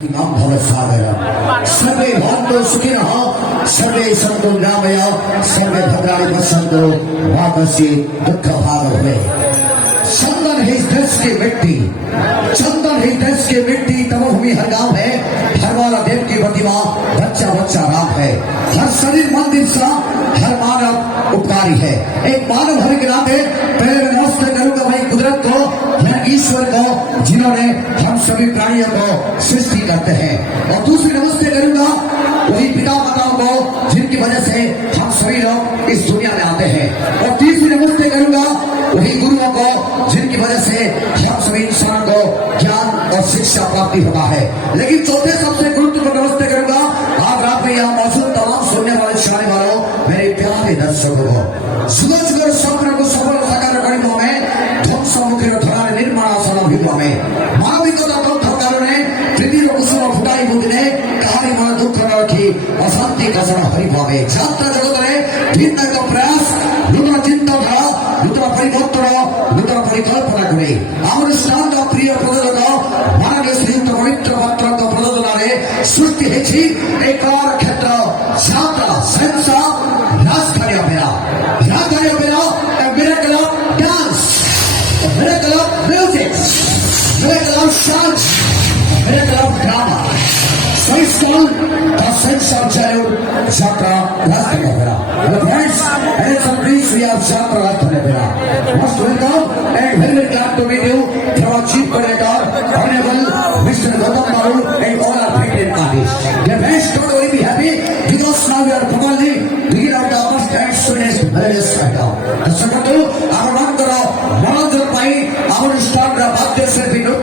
नाम भवसागर सर्वे भवन्तु सुखिनः सर्वे सन्तु निरामया सर्वे भद्राणि पश्यन्तु मा कश्चित् दुःखभाग् भवेत्। चंदन है इस देश की मिट्टी, चंदन है इस देश की मिट्टी। तपोभूमि हर गांव है, हर वाला देव की प्रतिमा, बच्चा बच्चा राम है। हर शरीर मंदिर सा हर मानव उपकारी है। एक मानव होने के नाते पहले मैं नमस्ते करूंगा भाई कुदरत को, ईश्वर को, जिन्होंने हम सभी प्राणियों को सृष्टि करते हैं। और दूसरी नमस्ते करूंगा वही पिता माताओं को जिनकी वजह से हम सभी लोग इस दुनिया में आते हैं। और तीसरी नमस्ते करूंगा वही गुरुओं को जिनकी वजह से हम सभी इंसान को ज्ञान और शिक्षा प्राप्ति होता है। लेकिन चौथे सबसे गुरुत्वपूर्ण नमस्ते करूंगा आज रात में यहाँ मौजूद तमाम सुनने वाले सुनाने वालों मेरे प्यारे दर्शकों को। सुगत स्वप्न को सफल साकार गणितों में ध्वंस मुखी धरा निर्माण में मानविकता ने पृथ्वी कुसुम फुटाई बुद्धिने कहानी मन दुख रखी अशांति का जन हरिभावे छात्र जगत ने भिन्न का प्रयास नूतन चिंताधारा नूतन परिवर्तन नूतन परिकल्पना करे आम स्थान का प्रिय प्रदर्शक मानवीय संयुक्त पवित्र पात्र का प्रदर्शन सृष्टि हेची एकार क्षेत्र छात्र संसा राजधानी मेरा मेरा डांस मेरा म्यूजिक मेरा डांस मेरा drama. So it's called the Sense of Childhood Chakra Rasthanapura. Hello friends, and some please we have Chakra Rasthanapura. Most welcome and very glad to meet you from our Chief Curator, Honorable Mr. Gautam Baru,